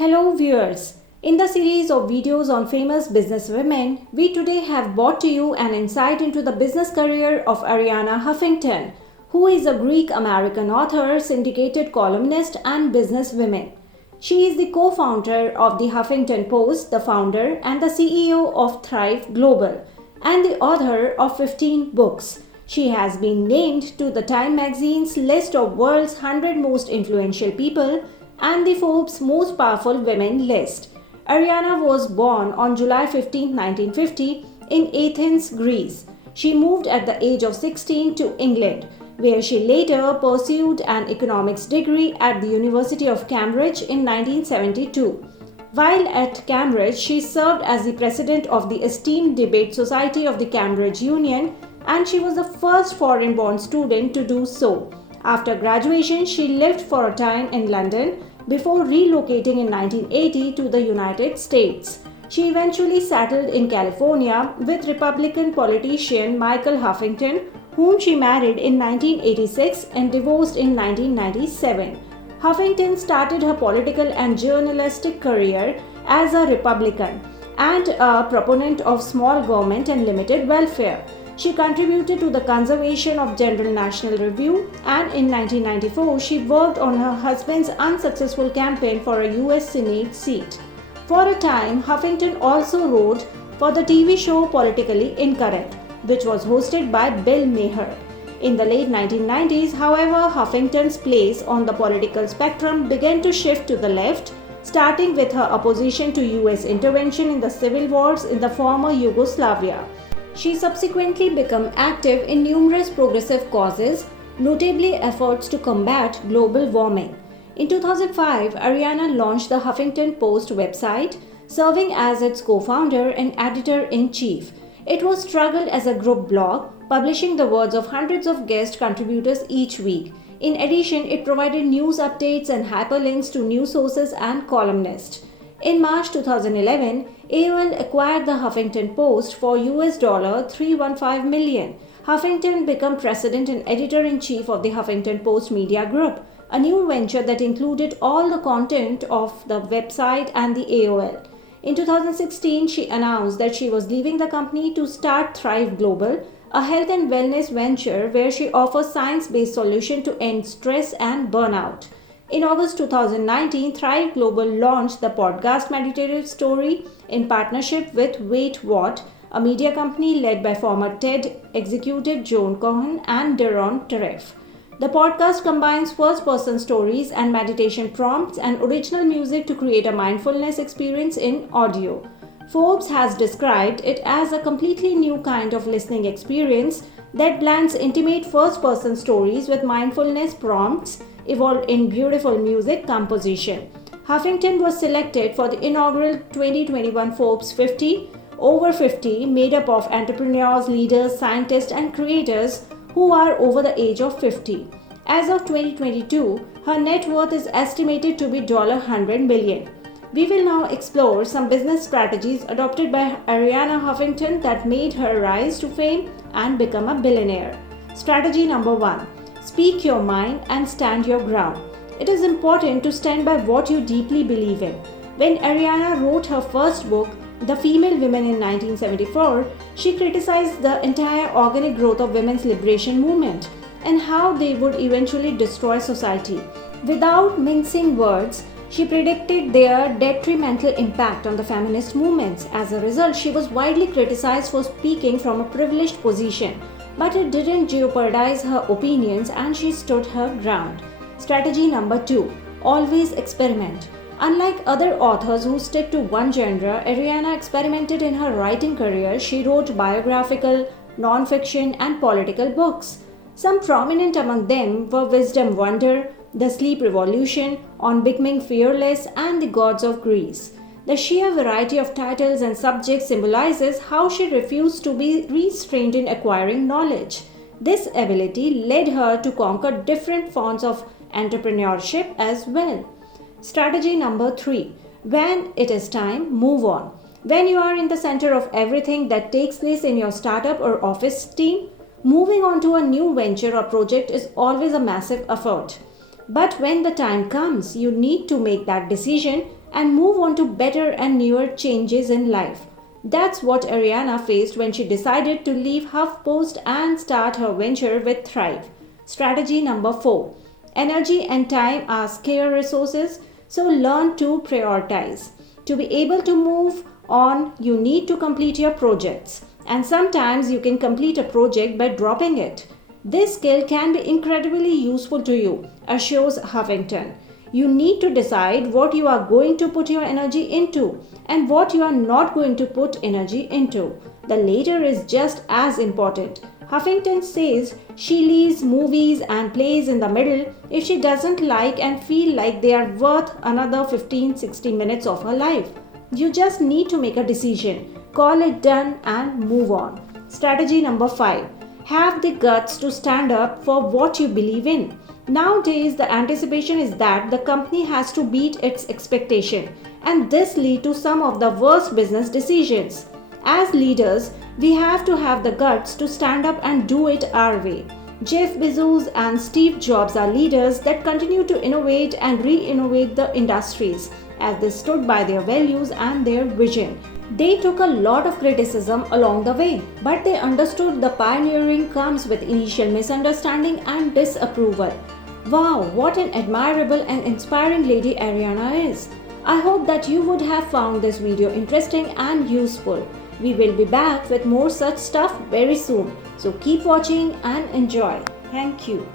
Hello viewers. In the series of videos on famous businesswomen, we today have brought to you an insight into the business career of Arianna Huffington, who is a Greek-American author, syndicated columnist and businesswoman. She is the co-founder of the Huffington Post, the founder and the CEO of Thrive Global, and the author of 15 books. She has been named to the Time magazine's list of world's 100 most influential people and the Forbes Most Powerful Women list. Arianna was born on July 15, 1950 in Athens, Greece. She moved at the age of 16 to England, where she later pursued an economics degree at the University of Cambridge in 1972. While at Cambridge, she served as the president of the esteemed Debate Society of the Cambridge Union, and she was the first foreign-born student to do so. After graduation, she lived for a time in London before relocating in 1980 to the United States. She eventually settled in California with Republican politician Michael Huffington, whom she married in 1986 and divorced in 1997. Huffington started her political and journalistic career as a Republican and a proponent of small government and limited welfare. She contributed to the conservation of General National Review, and in 1994 she worked on her husband's unsuccessful campaign for a US Senate seat. For a time, Huffington also wrote for the TV show Politically Incorrect, which was hosted by Bill Maher. In the late 1990s, however, Huffington's place on the political spectrum began to shift to the left, starting with her opposition to US intervention in the civil wars in the former Yugoslavia. She subsequently became active in numerous progressive causes, notably efforts to combat global warming. In 2005, Arianna launched the Huffington Post website, serving as its co-founder and editor-in-chief. It was struggled as a group blog, publishing the words of hundreds of guest contributors each week. In addition, it provided news updates and hyperlinks to news sources and columnists. In March 2011, AOL acquired the Huffington Post for $315 million. Huffington became president and editor-in-chief of the Huffington Post Media Group, a new venture that included all the content of the website and the AOL. In 2016, she announced that she was leaving the company to start Thrive Global, a health and wellness venture where she offers science-based solutions to end stress and burnout. In August 2019, Thrive Global launched the podcast Meditative Story in partnership with Wait What, a media company led by former TED executive Joan Cohen and Daron Taref. The podcast combines first-person stories and meditation prompts and original music to create a mindfulness experience in audio. Forbes has described it as a completely new kind of listening experience that blends intimate first-person stories with mindfulness prompts evolved in beautiful music composition. Huffington was selected for the inaugural 2021 Forbes 50 over 50, made up of entrepreneurs, leaders, scientists, and creators who are over the age of 50. As of 2022, her net worth is estimated to be $100 million. We will now explore some business strategies adopted by Arianna Huffington that made her rise to fame and become a billionaire. Strategy number 1. Speak your mind and stand your ground. It is important to stand by what you deeply believe in. When Arianna wrote her first book, The Female Women in 1974, she criticized the entire organic growth of women's liberation movement and how they would eventually destroy society. Without mincing words, she predicted their detrimental impact on the feminist movements. As a result, she was widely criticized for speaking from a privileged position. But it didn't jeopardize her opinions and she stood her ground. Strategy number 2. Always experiment. Unlike other authors who stick to one genre, Arianna experimented in her writing career. She wrote biographical, non-fiction and political books. Some prominent among them were Wisdom Wonder, The Sleep Revolution, On Becoming Fearless and The Gods of Greece. The sheer variety of titles and subjects symbolizes how she refused to be restrained in acquiring knowledge. This ability led her to conquer different forms of entrepreneurship as well. Strategy number 3. When it is time, move on. When you are in the center of everything that takes place in your startup or office team, moving on to a new venture or project is always a massive effort. But when the time comes, you need to make that decision and move on to better and newer changes in life. That's what Arianna faced when she decided to leave HuffPost and start her venture with Thrive. Strategy number 4. Energy and time are scarce resources, so learn to prioritize. To be able to move on, you need to complete your projects. And sometimes you can complete a project by dropping it. This skill can be incredibly useful to you, assures Huffington. You need to decide what you are going to put your energy into and what you are not going to put energy into. The latter is just as important. Huffington says she leaves movies and plays in the middle if she doesn't like and feel like they are worth another 15-60 minutes of her life. You just need to make a decision, call it done, and move on. Strategy number 5. Have the guts to stand up for what you believe in. Nowadays, the anticipation is that the company has to beat its expectation, and this leads to some of the worst business decisions. As leaders, we have to have the guts to stand up and do it our way. Jeff Bezos and Steve Jobs are leaders that continue to innovate and re-innovate the industries as they stood by their values and their vision. They took a lot of criticism along the way, but they understood the pioneering comes with initial misunderstanding and disapproval. Wow, what an admirable and inspiring lady Arianna is. I hope that you would have found this video interesting and useful. We will be back with more such stuff very soon. So keep watching and enjoy. Thank you.